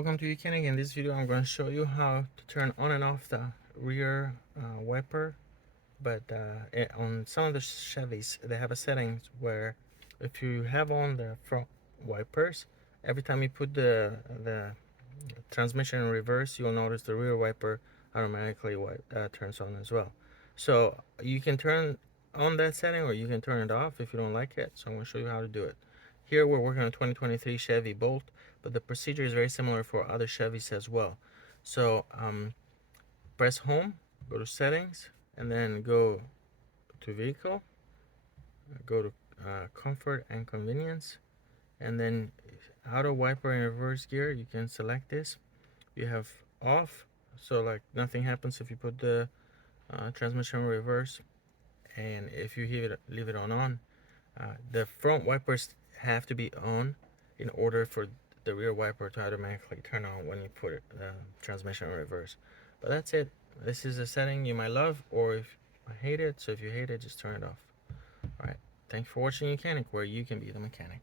Welcome to Mechanic. In this video I'm going to show you how to turn on and off the rear wiper, but on some of the Chevys they have a setting where if you have on the front wipers, every time you put the transmission in reverse, you'll notice the rear wiper automatically turns on as well. So you can turn on that setting or you can turn it off if you don't like it. So I'm going to show you how to do it. Here we're working on a 2023 Chevy Bolt, but the procedure is very similar for other Chevys as well. So press home, go to settings, and then go to vehicle, go to comfort and convenience, and then auto wiper in reverse gear, you can select this. You have off, so like nothing happens if you put the transmission in reverse, and if you leave it on, the front wipers have to be on in order for the rear wiper to automatically turn on when you put the transmission in reverse. But that's it. This is a setting you might love, or if I hate it. So if you hate it, just turn it off. All right. Thanks for watching Mechanic, where you can be the mechanic.